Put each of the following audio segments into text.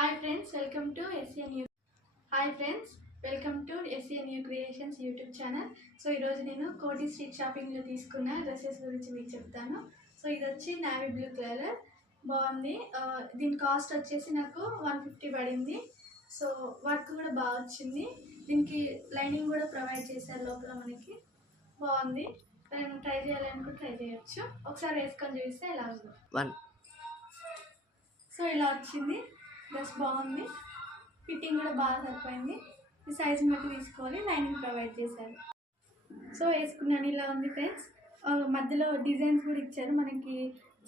Hi friends, welcome to SNU creations YouTube channel. So ఈరోజు నేను కోటి స్ట్రీట్ షాపింగ్లో తీసుకున్న డ్రెస్సెస్ గురించి మీకు చెప్తాను. సో ఇది వచ్చి నావీ బ్లూ కలర్ బాగుంది. దీని కాస్ట్ వచ్చేసి నాకు 150 పడింది. సో వర్క్ కూడా బాగా వచ్చింది. దీనికి లైనింగ్ కూడా ప్రొవైడ్ చేశారు లోపల. మనకి బాగుంది. నేను ట్రై చేయాలనుకుంటే ట్రై చేయొచ్చు. ఒకసారి వేసుకొని చూపిస్తే ఇలా ఉంది. సో ఇలా వచ్చింది. డ్రెస్ బాగుంది. ఫిట్టింగ్ కూడా బాగా సరిపోయింది. ఈ సైజుని బట్టి తీసుకోవాలి. లైనింగ్ ప్రొవైడ్ చేశారు. సో వేసుకున్నాను. ఇలా ఉంది ఫ్రెండ్స్. మధ్యలో డిజైన్స్ కూడా ఇచ్చారు. మనకి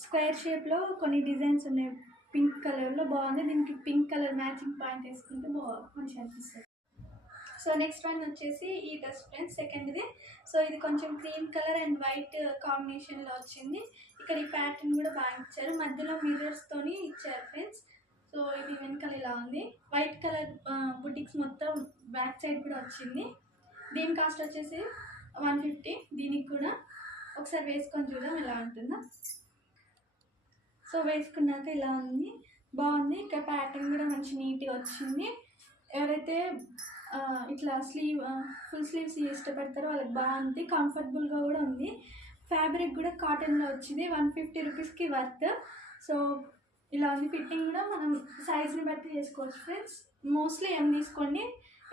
స్క్వేర్ షేప్లో కొన్ని డిజైన్స్ ఉన్నాయి. పింక్ కలర్లో బాగుంది. దీనికి పింక్ కలర్ మ్యాచింగ్ పాయింట్ వేసుకుంటే మంచిగా అనిపిస్తుంది. సో నెక్స్ట్ వన్ వచ్చేసి ఈ డ్రెస్ ఫ్రెండ్స్, సెకండ్ది. సో ఇది కొంచెం క్రీమ్ కలర్ అండ్ వైట్ కాంబినేషన్లో వచ్చింది. ఇక్కడ ఈ ప్యాటర్న్ కూడా బాగా ఇచ్చారు. మధ్యలో మిర్రర్స్తోని ఇచ్చారు ఫ్రెండ్స్. సో ఇది వెనకాల ఇలా ఉంది. వైట్ కలర్ బుటిక్స్ మొత్తం బ్యాక్ సైడ్ కూడా వచ్చింది. దీని కాస్ట్ వచ్చేసి 150. దీనికి కూడా ఒకసారి వేసుకొని చూద్దాం ఎలా ఉంటుందో. సో వేసుకున్నాక ఇలా ఉంది, బాగుంది. ఇక్కడ ప్యాటర్న్ కూడా మంచి నీట్గా వచ్చింది. ఎవరైతే ఇట్లా ఫుల్ స్లీవ్స్ ఇష్టపడతారో వాళ్ళకి బాగుంది. కంఫర్టబుల్గా కూడా ఉంది. ఫ్యాబ్రిక్ కూడా కాటన్లో వచ్చింది. 150 రూపీస్కి వర్త్. సో ఇలా ఉంది. ఫిట్టింగ్ కూడా మనం సైజ్ని బట్టి చేసుకోవచ్చు ఫ్రెండ్స్. మోస్ట్లీ ఎం తీసుకోండి,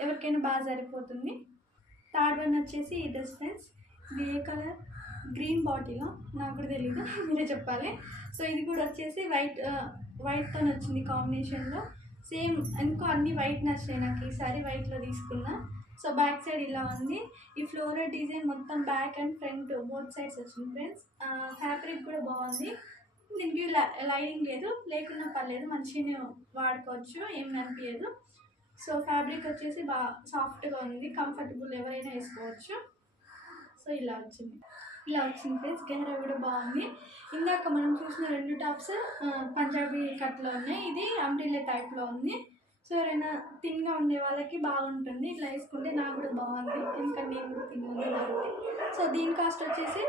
ఎవరికైనా బాగా సరిపోతుంది. థర్డ్ వన్ వచ్చేసి ఈ డ్రెస్ ఫ్రెండ్స్. ఇది ఏ కలర్? గ్రీన్ బాటిల్, నాకు కూడా తెలీదు, మీరే చెప్పాలి. సో ఇది కూడా వచ్చేసి వైట్తో వచ్చింది కాంబినేషన్లో. సేమ్ ఇంకో అన్ని వైట్ నచ్చినాయి నాకు. ఈసారి వైట్లో తీసుకున్నా. సో బ్యాక్ సైడ్ ఇలా ఉంది. ఈ ఫ్లోరల్ డిజైన్ మొత్తం back and front both sides వచ్చింది ఫ్రెండ్స్. ఫ్యాబ్రిక్ కూడా బాగుంది. దీనికి లైనింగ్ లేదు, లేకున్నా పర్లేదు, మంచిగానే వాడుకోవచ్చు, ఏం అనిపించదు. సో ఫ్యాబ్రిక్ వచ్చేసి బాగా సాఫ్ట్గా ఉంది, కంఫర్టబుల్, ఎవరైనా వేసుకోవచ్చు. సో ఇలా వచ్చింది ఫ్రెండ్స్. కెమెరా కూడా బాగుంది. ఇందాక మనం చూసిన రెండు టాప్స్ పంజాబీ కట్లో ఉన్నాయి. ఇది అంబ్రిల్లా టైప్లో ఉంది. సో ఎవరైనా థిన్గా ఉండే వాళ్ళకి బాగుంటుంది. ఇట్లా వేసుకుంటే నాకు కూడా బాగుంది, ఎందుకంటే నేను కూడా థిన్ ఉంది కాబట్టి. సో దీని కాస్ట్ వచ్చేసి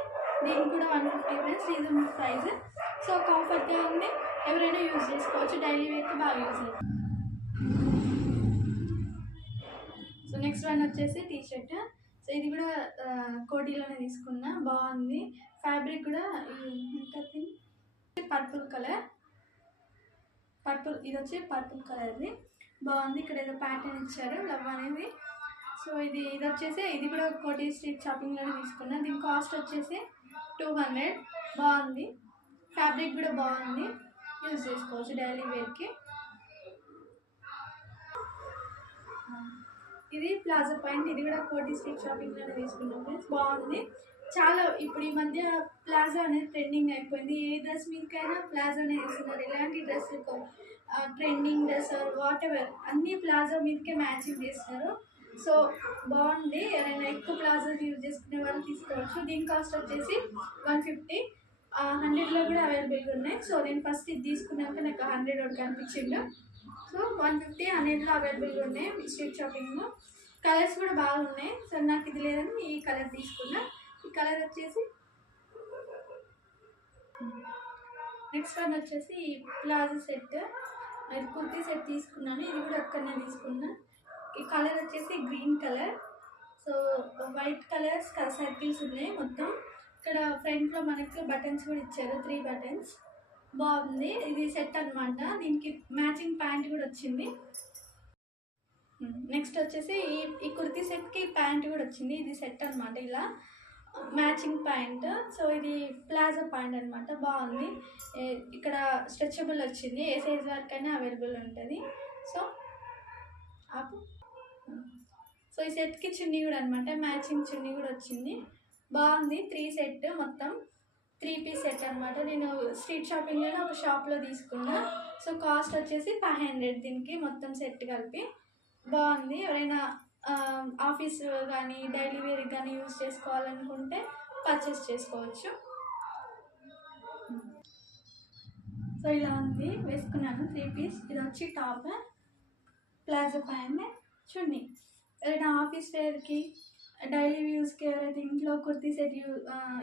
దీనికి కూడా 150 ఫ్రెండ్స్, రీజనబుల్ ప్రైస్. సో కంఫర్ట్గా ఉంది, ఎవరైనా యూజ్ చేసుకోవచ్చు. డైలీ వేర్కి బాగా యూజ్ అవుతుంది. సో నెక్స్ట్ వన్ వచ్చేసి టీ షర్ట్. సో ఇది కూడా కోటీలోనే తీసుకున్నా, బాగుంది. ఫ్యాబ్రిక్ కూడా పర్పుల్ కలర్, ఇది వచ్చి పర్పుల్ కలర్ది బాగుంది. ఇక్కడ ఏదో ప్యాటర్న్ ఇచ్చారు, లవ్ అనేది. సో ఇది వచ్చేసి ఇది కూడా కోటి స్ట్రీట్ షాపింగ్లోనే తీసుకున్నా. దీని కాస్ట్ వచ్చేసి 200. బాగుంది. ఫ్యాబ్రిక్ కూడా బాగుంది, యూజ్ చేసుకోవచ్చు డైలీ వేర్కి. ఇది ప్లాజో పాయింట్. ఇది కూడా కోటి స్ట్రీట్ షాపింగ్లోనే తీసుకున్నాం ఫ్రెండ్స్. బాగుంది. చాలా ఇప్పుడు ఈ మధ్య ప్లాజో అనేది ట్రెండింగ్ అయిపోయింది. ఏ డ్రెస్ మీదకైనా ప్లాజోనే వేస్తున్నారు. ఎలాంటి dress trending dress what ever అన్నీ ప్లాజో మీదకే మ్యాచింగ్ చేస్తున్నారు. సో బాగుంది. ఎవరైనా ఎక్కువ ప్లాజోస్ యూజ్ చేసుకునే వాళ్ళు తీసుకోవచ్చు. దీని కాస్ట్ వచ్చేసి 150. 100లో కూడా అవైలబుల్గా ఉన్నాయి. సో నేను ఫస్ట్ ఇది తీసుకున్నాక నాకు 100 ఒకటి కనిపించిండు. సో 150, 100లో అవైలబుల్గా ఉన్నాయి స్ట్రీట్ షాపింగ్లో. కలర్స్ కూడా బాగున్నాయి. సో నాకు ఇది లేదని ఈ కలర్ తీసుకున్నా. ఈ కలర్ వచ్చేసి నెక్స్ట్ వన్ వచ్చేసి ప్లాజో సెట్. అది కుర్తీ సెట్ తీసుకున్నాను. ఇది కూడా అక్కడనే తీసుకున్నా. ఈ కలర్ వచ్చేసి green colour. So white colours circles ఉన్నాయి మొత్తం. ఇక్కడ ఫ్రంట్లో మనకి బటన్స్ కూడా ఇచ్చారు, 3 బటన్స్. బాగుంది. ఇది సెట్ అనమాట. దీనికి మ్యాచింగ్ ప్యాంట్ కూడా వచ్చింది. నెక్స్ట్ వచ్చేసి ఈ కుర్తీ సెట్కి ప్యాంట్ కూడా వచ్చింది. ఇది సెట్ అనమాట, ఇలా మ్యాచింగ్ ప్యాంట్. సో ఇది ప్లాజో ప్యాంట్ అనమాట. బాగుంది. ఇక్కడ స్ట్రెచబుల్ వచ్చింది, ఏ సైజ్ వరకైనా అవైలబుల్ ఉంటుంది. సో ఈ సెట్కి చున్నీ కూడా అనమాట, మ్యాచింగ్ చున్నీ కూడా వచ్చింది. బాగుంది. 3 సెట్, మొత్తం 3 పీస్ సెట్ అనమాట. నేను స్ట్రీట్ షాపింగ్లోనే ఒక షాప్లో తీసుకున్నా. సో కాస్ట్ వచ్చేసి 500 దీనికి మొత్తం సెట్ కలిపి. బాగుంది. ఎవరైనా ఆఫీస్ కానీ డైలీ వేర్కి కానీ యూజ్ చేసుకోవాలనుకుంటే పర్చేస్ చేసుకోవచ్చు. సో ఇలా ఉంది. వేసుకున్నాను 3 పీస్. ఇది వచ్చి టాప్, ప్లాజో ప్యాంట్, చున్నీ. ఎవరైనా ఆఫీస్ వేర్కి డైలీ యూస్కి ఎవరైతే ఇంట్లో కుర్తీ సెట్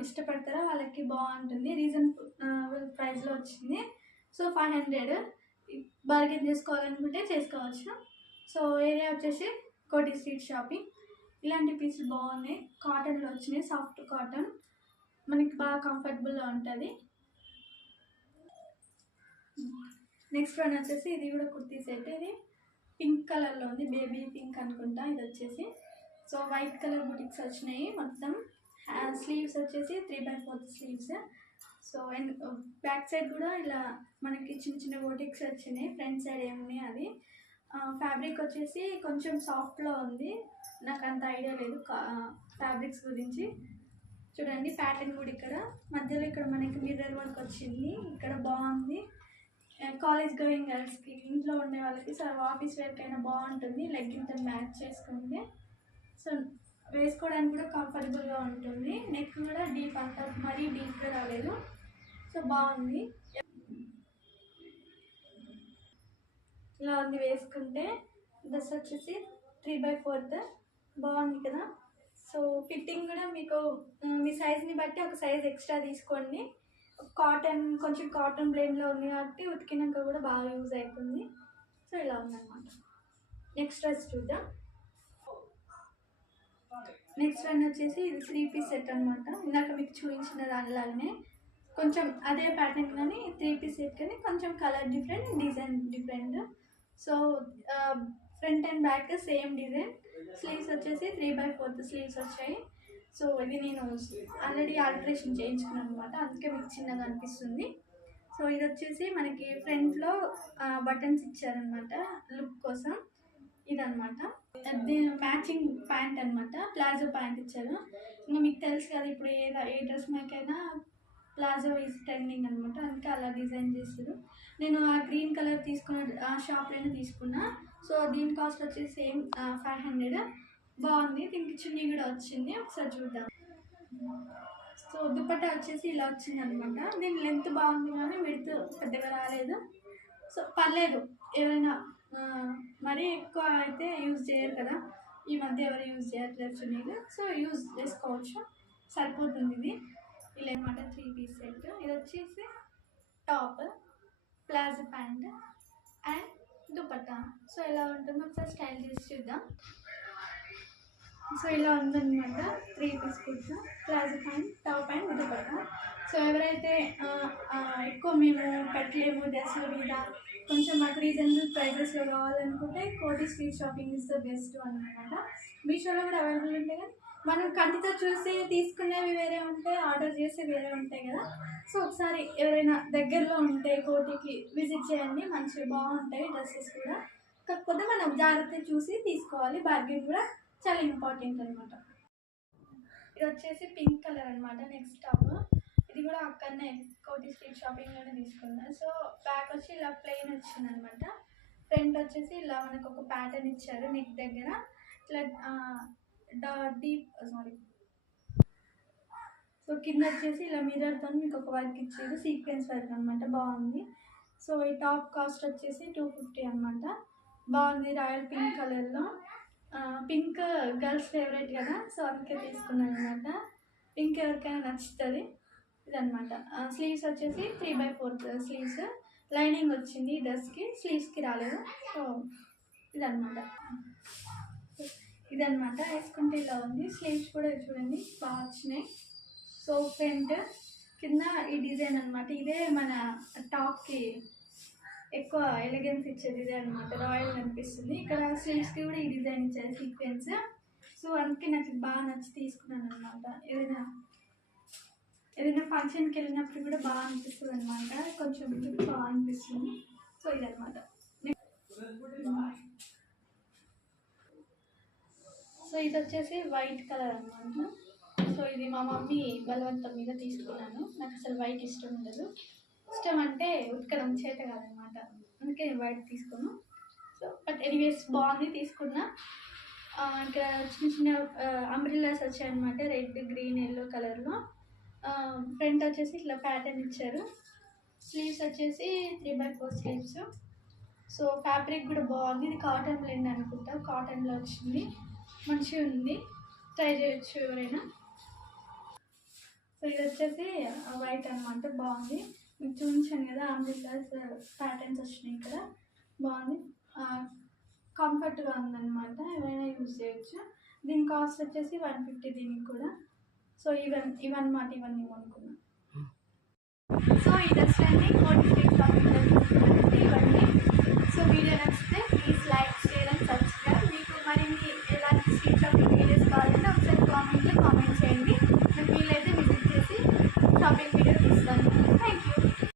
ఇష్టపడతారో వాళ్ళకి బాగుంటుంది. రీజనబుల్ ప్రైస్లో వచ్చింది. సో 500. బార్గెన్ చేసుకోవాలనుకుంటే చేసుకోవచ్చు. సో ఏరియా వచ్చేసి కోటి స్ట్రీట్ షాపింగ్. ఇలాంటి పీసులు బాగున్నాయి, కాటన్లో వచ్చినాయి, సాఫ్ట్ కాటన్, మనకి బాగా కంఫర్టబుల్గా ఉంటుంది. నెక్స్ట్ వన్ వచ్చేసి ఇది కూడా కుర్తీ సెట్. ఇది పింక్ కలర్లో ఉంది, బేబీ పింక్ అనుకుంటా ఇది వచ్చేసి. సో వైట్ కలర్ బుటిక్స్ వచ్చినాయి మొత్తం. స్లీవ్స్ వచ్చేసి 3/4 sleeves. So and back side కూడా ఇలా మనకి చిన్న చిన్న బుటిక్స్ వచ్చినాయి. ఫ్రంట్ సైడ్ ఏమున్నాయి అది. ఫ్యాబ్రిక్ వచ్చేసి కొంచెం సాఫ్ట్లో ఉంది, నాకు అంత ఐడియా లేదు ఫ్యాబ్రిక్స్ గురించి. చూడండి ప్యాటర్న్ కూడా ఇక్కడ మధ్యలో ఇక్కడ మనకి మిర్రర్ వర్క్ వచ్చింది, ఇక్కడ బాగుంది. కాలేజ్ గోయింగ్ గర్ల్స్కి, ఇంట్లో ఉండే వాళ్ళకి, సో ఆఫీస్ వేర్కి అయినా బాగుంటుంది. లెగ్గిన్తో మ్యాచ్ చేసుకుంటే సో వేసుకోవడానికి కూడా కంఫర్టబుల్గా ఉంటుంది. నెక్ కూడా డీప్ అంత మరీ డీప్గా రాలేదు, సో బాగుంది. ఇలా ఉంది వేసుకుంటే. డ్రెస్ వచ్చేసి 3/4 బాగుంది కదా. సో ఫిట్టింగ్ కూడా మీకు మీ సైజ్ని బట్టి ఒక సైజ్ ఎక్స్ట్రా తీసుకోండి. కాటన్ కొంచెం కాటన్ బ్లెండ్లో ఉంది కాబట్టి ఉతికినాక కూడా బాగా యూజ్ అవుతుంది. సో ఇలా ఉందన్నమాట. నెక్స్ట్ డ్రెస్ చూద్దాం. నెక్స్ట్ వన్ వచ్చేసి ఇది 3 పీస్ సెట్ అనమాట. ఇందాక మీకు చూపించిన దానిలాగానే కొంచెం అదే ప్యాటర్న్ కానీ 3 పీస్ సెట్ కానీ కొంచెం colour different, design different. So front and back same design. Sleeves వచ్చేసి 3/4 స్లీవ్స్ వచ్చాయి. సో ఇది నేను ఆల్రెడీ ఆల్టరేషన్ చేయించుకున్నాను అనమాట, అందుకే మీకు చిన్నగా అనిపిస్తుంది. సో ఇది వచ్చేసి మనకి ఫ్రంట్లో బటన్స్ ఇచ్చారనమాట లుక్ కోసం. ఇదనమాట దీని మ్యాచింగ్ ప్యాంట్ అనమాట, ప్లాజో ప్యాంట్ ఇచ్చారు. ఇంకా మీకు తెలుసు కదా ఇప్పుడు ఏ డ్రెస్ మీకైనా ప్లాజో ఈజ్ ట్రెండింగ్ అనమాట, అందుకే అలా డిజైన్ చేస్తారు. నేను ఆ గ్రీన్ కలర్ తీసుకున్న షాప్లోనే తీసుకున్నా. సో దీని కాస్ట్ వచ్చేసి సేమ్ 500. బాగుంది. దీనికి చున్నీ కూడా వచ్చింది, ఒకసారి చూద్దాం. సో దుపట్టా వచ్చేసి ఇలా వచ్చింది అనమాట. దీని లెంత్ బాగుంది కానీ విడ్త్ పెద్దగా రాలేదు. సో పర్లేదు, ఎవరైనా మరీ ఎక్కువ అయితే యూజ్ చేయరు కదా, ఈ మధ్య ఎవరు యూజ్ చేయట్లేదు చున్నీలు, సో యూజ్ చేసుకోవచ్చు, సరిపోతుంది. ఇది ఇలా అనమాట 3 పీస్ సెట్. ఇది వచ్చేసి top, palazzo pant and dupatta. So ఎలా ఉంటుందో ఒకసారి స్టైల్ చేసి చూద్దాం. సో ఇలా ఉందన్నమాట 3 piece kurta, palazzo pant, top and dupatta. So ఎవరైతే ఎక్కువ మేము పెట్టలేము డ్రెస్ల మీద, కొంచెం మాకు రీజనబుల్ ప్రైజెస్లో కావాలనుకుంటే కోటి street shopping is the best అనమాట. మీషోలో కూడా అవైలబుల్ ఉంటాయి కానీ మనం కంటితో చూసి తీసుకునేవి వేరే ఉంటాయి, ఆర్డర్ చేసి వేరే ఉంటాయి కదా. సో ఒకసారి ఎవరైనా దగ్గరలో ఉంటే కోటికి విజిట్ చేయండి, మంచిగా బాగుంటాయి డ్రెస్సెస్ కూడా. కాకపోతే మనం జాగ్రత్తగా చూసి తీసుకోవాలి, బార్గెన్ కూడా చాలా ఇంపార్టెంట్ అనమాట. ఇది వచ్చేసి పింక్ కలర్ అనమాట. నెక్స్ట్ టాప్ ఇది కూడా అక్కడనే కోటి స్ట్రీట్ షాపింగ్లోనే తీసుకున్నాను. సో బ్యాక్ వచ్చి ఇలా ప్లెయిన్ వచ్చింది అనమాట. ఫ్రంట్ వచ్చేసి ఇలా మనకు ఒక ప్యాటర్న్ ఇచ్చారు నెక్ దగ్గర, ఇట్లా డీప్ సో కింద వచ్చేసి ఇలా మిర్రర్తో మీకు ఒక వర్క్ ఇచ్చారు, సీక్వెన్స్ వర్క్ అనమాట, బాగుంది. సో ఈ టాప్ కాస్ట్ వచ్చేసి 250 అనమాట. బాగుంది, రాయల్ పింక్ కలర్లో. పింక్ గర్ల్స్ ఫేవరెట్ కదా, సో అందుకే తీసుకున్నాను అనమాట. పింక్ ఎవరికైనా నచ్చుతుంది. ఇదనమాట. స్లీవ్స్ వచ్చేసి 3/4 స్లీవ్స్. లైనింగ్ వచ్చింది డ్రెస్కి, స్లీవ్స్కి రాలేదు. సో ఇదనమాట. వేసుకుంటే ఇలా ఉంది. స్లీవ్స్ కూడా చూడండి బాగా వచ్చినాయి. సో ఫ్రంట్ కింద ఈ డిజైన్ అనమాట, ఇదే మన టాప్కి ఎక్కువ ఎలిగెన్స్ ఇచ్చేది ఇదే అనమాట, రాయల్ అనిపిస్తుంది. ఇక్కడ స్లీవ్స్కి కూడా ఈ డిజైన్ ఇచ్చారు సీక్వెన్స్. సో అందుకే నాకు బాగా నచ్చి తీసుకున్నాను అనమాట. ఏదైనా ఫంక్షన్కి వెళ్ళినప్పుడు కూడా బాగా అనిపిస్తుంది అనమాట, కొంచెం బాగా అనిపిస్తుంది. సో ఇదనమాట. సో ఇది వచ్చేసి వైట్ కలర్ అనమాట. సో ఇది మా మమ్మీ బలవంతం మీద తీసుకున్నాను, నాకు అసలు వైట్ ఇష్టం ఉండదు. ఇష్టం అంటే ఉతకడం చేత కాదనమాట, అందుకే నేను వైట్ తీసుకోను. సో బట్ ఎనీవేస్ బాగుంది, తీసుకున్నా. ఇక్కడ చిన్న చిన్న అంబ్రిల్లాస్ వచ్చాయన్నమాట, రెడ్, గ్రీన్, ఎల్లో కలర్లో. ఫ్రంట్ వచ్చేసి ఇట్లా ప్యాటర్న్ ఇచ్చారు. స్లీవ్స్ వచ్చేసి 3/4 స్లీవ్స్. సో ఫ్యాబ్రిక్ కూడా బాగుంది, ఇది కాటన్ బ్లెండ్ అనుకుంటా, కాటన్లో వచ్చింది, మంచిగా ఉంది, ట్రై చేయొచ్చు ఎవరైనా. సో ఇది వచ్చేసి వైట్ అనమాట, బాగుంది. మీకు చూపించాను కదా అంబ్రిల్లాస్ ప్యాటర్న్స్ వచ్చినాయి ఇక్కడ. బాగుంది, కంఫర్ట్గా ఉందన్నమాట, ఎవరైనా యూజ్ చేయొచ్చు. దీని కాస్ట్ వచ్చేసి 150 దీనికి కూడా. సో ఇవన్నమాట, ఇవన్నీ కొనుక్కున్నాం. సో ఈ డ్రెస్ అన్ని 450